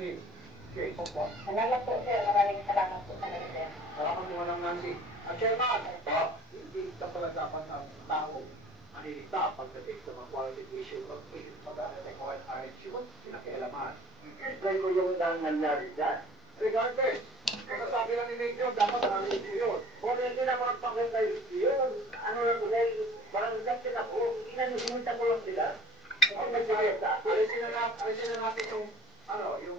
Please. Okay. Opo. Salamat po, sir. Maraming salamat po talaga, sir. Salamat po ng Nancy. Chairman, hindi ka pala dapat ang tao manilita pagdating sa mga quality issue pag-aaral ko at RHU, pinakialaman. Explain ko yung nangyari dyan. Regardless, masasabi lang ni Major, dapat RHU yun. Kung hindi na magpakita yun, ano lang nila, parang nagsin ako, hindi na nasimunta ko lang sila. Hindi nagbayad sa akin. Alisin na natin yung, yung...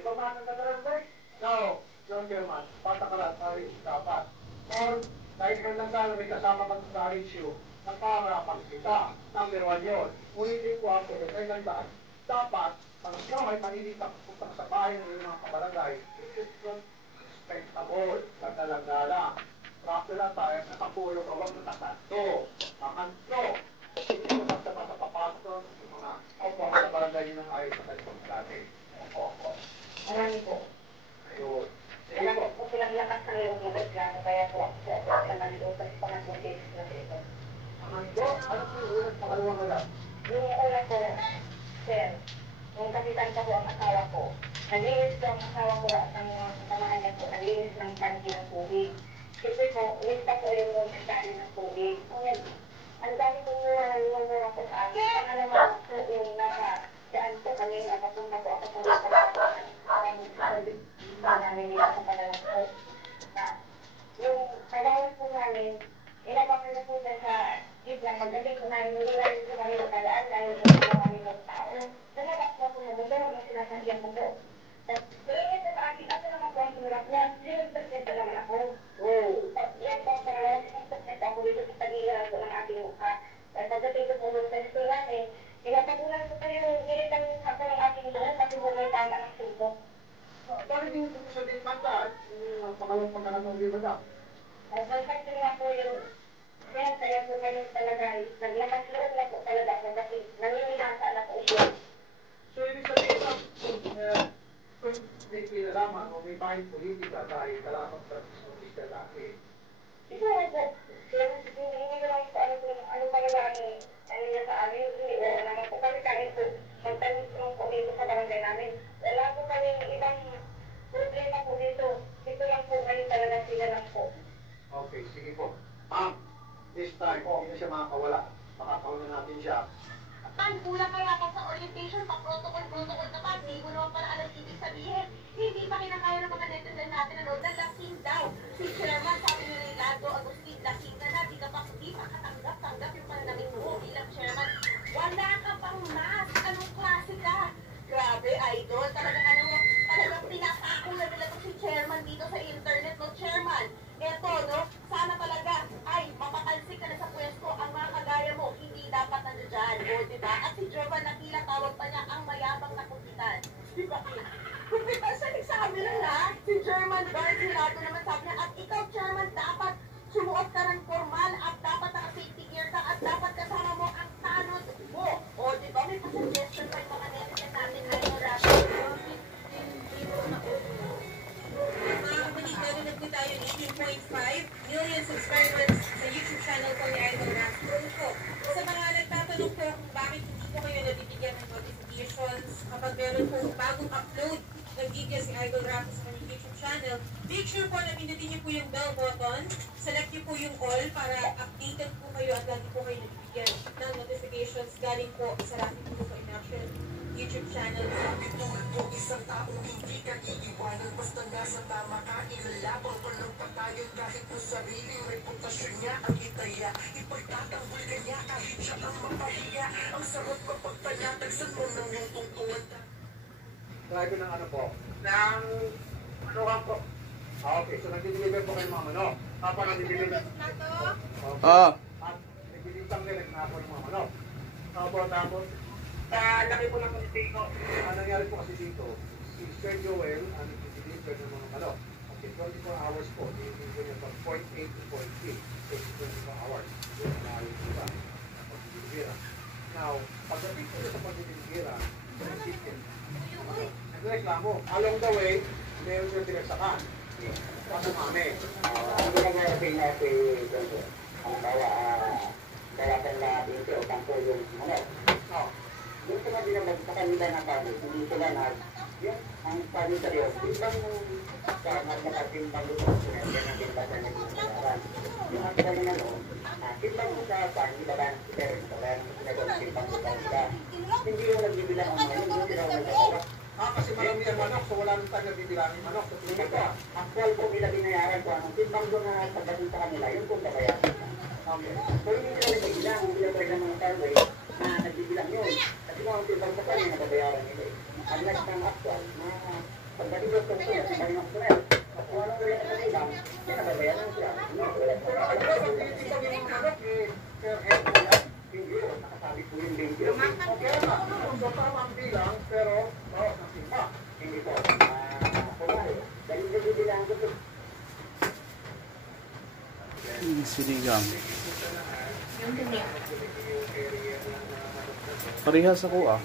Pamahanan ka na lang, No, John Chairman, patakaran, RHU dapat. Or, kahit man lang sana may kasama ka sa RHU, nakarapan kita. Number 1 yun. Ulitin ko ako, kaya lang dapat, pag ikaw ay manilita pupunta sa bahay ng mga kabarangay, respectable, katalaga. Prakto lang tayo, nakapulong ka, huwag natakanto, makanto. Hindi ko basta papasok yung mga opo sa barangay nyo ng ayos sa kalipag dati. Opo. Marami po. Ayun. Sige po. Kung silang lakas ng iyong lubat lang, kaya po ako sa nandun kasi pangatong na ito. Makanto? Ano po yung unang pangalawang alam? Yung una po, sir, nung kapitan pa po ang asawa ko, naglinis po ang asawa ko at ang mga kasamahan niya po, naglinis ng tangki ng tubig. Kasi po, lista po yung magkakali ng tubig. Ang dami po nung po sa akin. Pangalawa po yung nasa daan po kami, nakapunta po ako sa nanginita sa panalang po. Yung kagawas po namin, inabangan na po dyan sa gitna. Pagdating po namin, hindi namin po kami nakadaan dahil po sa kami ng tao. Nalabas po po na doon, pero may sinasakyan po po. Tingin po sa akin, ano naman po ang hirap niya? Sinunod na naman ako. Yan po, pero ako dito sa tagilan po ng aking mukha. Pagdating ko po sa school namin, pinatabunan ko po yung gilitan ako ng aking buhok kasi po may tama ng sumpok. Bakit hindi ko sa Manta? Yung pangalawang pagkakataon di ba na? Kasi nga po yung kaya po kayo talaga, naglakas loob na po talaga ako kasi naninihasa na po siya. So, ibig sabihin na, kung may pinalaman o may bahid politika dahil kalaman sa pista dati. Ito nga po, hindi ko lang po ano talaga ano niya sa amin, hindi ko naman po kami kahit po magtanis lang po dito sa barangay namin. Wala po kami ibang problema po dito. Ito lang po ngayon talaga sila lang po. Okay, sige po. Ma'am, this time, hindi na siya makakawala. Makakauna natin siya. Kulang kaya ako sa orientation, pa-protocol na pa. Di mo naman pala alam ibig sabihin. Hindi pa kinakaya ng mga netizen natin na na lasing daw. Si Chairman, sabi ni Reynaldo Agustin, lasing na, di pa katanggap yung pananamit mo bilang Chairman. Wala ka pang mask. Anong klase ka? Grabe, idol. Talagang pinapako na nila to si Chairman dito sa internet, no? Chairman, eto, no? Sana talaga, mapakalsik ka na sa pwesto. Ang mga kagaya mo, hindi dapat nandiyan. O, diba? At si Jovan Nakila, tawag pa niya ang mayabang na kumpitan. Diba? Kumpitan siya nagsabi na na. Si German Garcilato naman sabi niya, at ikaw, Chairman, dapat sumuot ka ng formal at dapat naka-safety gear ka at dapat kasama mo ang tanod mo. O, diba? May pa-suggestion pa yung mga netizen natin ngayon, Rashi. Mga kapatid, nanonood po tayo 18.5 million subscribers sa YouTube channel po ni Idol Rastro po. Sa mga nagtatanong po kung bakit hindi po kayo nabibigyan ng notifications kapag meron po bagong upload ng video si Idol Rastro sa kanyang YouTube channel, make sure po na pinutin niyo po yung bell button, select niyo po yung all para updated po kayo at lagi po kayo nabibigyan ng notifications galing po sa Rafi Tulfo in Action YouTube channel. Kung isang taong hindi ka iiwanan, basta nasa tama ka, ilalabang ko lang patayon kahit kung sariling reputasyon niya ang itaya. Ipagtatanggol ka niya kahit siya ang mapahiya. Ang sarap kapag panatagsan mo ng iyong tungtungan. Try ko ng ano po? Ng ano ka po? Okay, so nag-deliver po kayo mga manok. Tapos nag-deliver. Okay. Ah. At nag-deliver direct na ako yung mga manok. Tapos, Laki po ng Tito. ang nangyari po kasi dito, si Sir Joel, ang nag-deliver ng mga manok. Okay, 24 hours po, nag-deliver niya from 0.8 to 0.3. So, 24 hours. Yun ang ayos nila. Pag-deliver. Now, pagdating po sa pag-deliver, nagreklamo. Along the way, meron yung tinagsakan. Ano mami? Hindi na nga yung pinag-deliver. Ang bawa, kaya pala dito, tanto yung manok. Oh. Yung sinabi na magpaka kanila na palit, hindi sila yung ang palit sa'yo, ibang sa magkakatimbang luto, yan ang binbasan ng pinasaran. Yung actual na timbang mo sa pan, ibaban, pero timbang mo sa sila. Hindi yung nagbibilang ang ngayon, hindi sila nagagawa. Kasi marami ang manok, so wala nang tayo nagbibilangin manok. So, Hindi ko, actual po nila binayaran ko, ang timbang doon na pagdating sa kanila, yun kung babayaran. okay. So hindi sila nagbibilang, hindi sila talaga mga tarway na nagbibilang yun. Kasi kung ang timbang sa kanya, nababayaran nila eh. Unless ng actual, na pagdating doon sa usulat, sa kanyang actual, kung anong gawin na kanila, yan nababayaran siya. Wala So, ano ba ang tinitignan yung manok per head po yan? hindi yun, nakasabi po yung 20. Okay na, so tama ang bilang, pero bawas ng timba. Hindi po, kumari, dahil nagbibilang ko po. Sinigang. Parehas ako ah.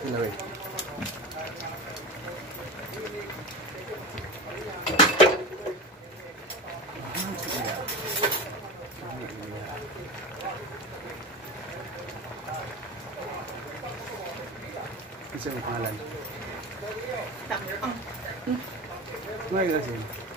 Anyway. Isa yung pangalan. Ngayon kasi.